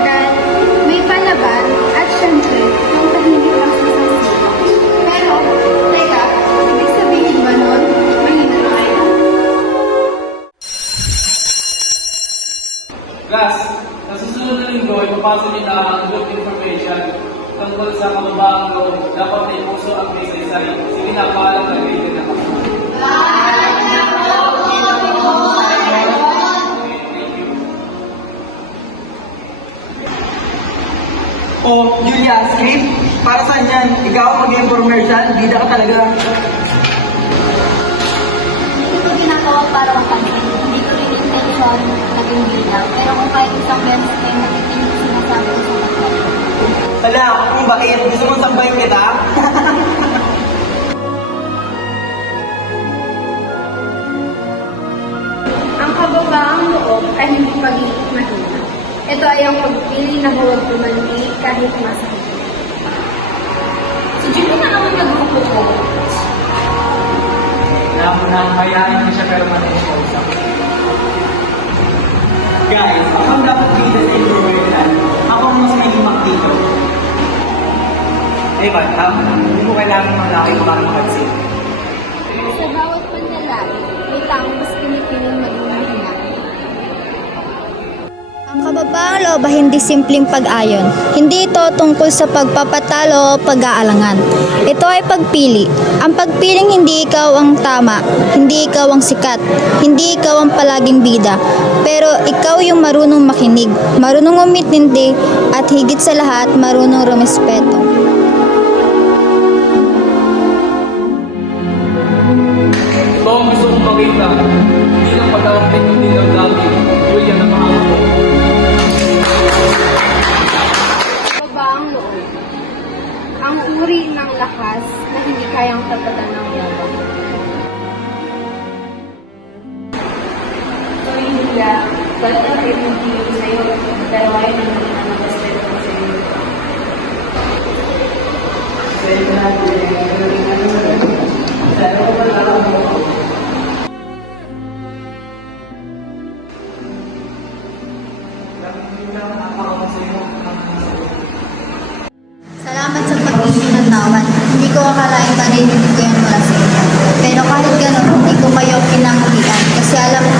panawagan, may palaban, at syempre, yung tahimik ang susunod. Pero, teka, ibig sabihin ba nun, mahina na kayo? Class, sa susunod na linggo, ipapasa nila ang group information tungkol sa kababaang loob. Dapat may puso ang may saysay. Sige na, paalam na ganyan na kami. O, Julia, script? Para saan yan? Ikaw mag-informercial? Bida ka talaga. Hindi ko ginagawa para mapansin. Hindi ko rin intention naging bilang. Pero kung kahit isang beses kayo nakikinig ko sinasabi ko sa kapatid. Hala, kung bakit? Gusto mong sambahin kita? Ang kababaang loob ay hindi pagiging mahina. Ito ay ang pagpili na huwag tumandi kahit masakit. Si Jimmy na naman nagrupo ko. Kaya mo na, hayaan mo siya pero manay-usap. Guys, ako ang dapat bida sa information. Ako ang mas may impact dito. Eh, bata, hindi mo kailangan ng laki para mapansin. Sa bawat panlalaki, may taong mas pinipiling maging mahina. Ang kababaang loob ay hindi simpleng pag-ayon. Hindi ito tungkol sa pagpapatalo o pag-aalangan. Ito ay pagpili. Ang pagpiling hindi ikaw ang tama, hindi ikaw ang sikat, hindi ikaw ang palaging bida. Pero ikaw yung marunong makinig, marunong umintindi, at higit sa lahat, marunong rumespeto. Ito ang gusto kong makita. Hindi lang pag-aapit ng dinagdami. Julia na mga ako. Kababaang loob. Ang uri ng lakas na hindi kayang tapatan ng yabang. So, Julia, ba't ang pinagpili ko sa'yo? Pero ayaw na naman ang respeto ko sa'yo. Salamat sa pag-ibig ng tawan. Hindi ko akalain marinig ko yan mula sa inyo. Pero kahit gano'n, hindi ko kayo pinanghiyan kasi alam ko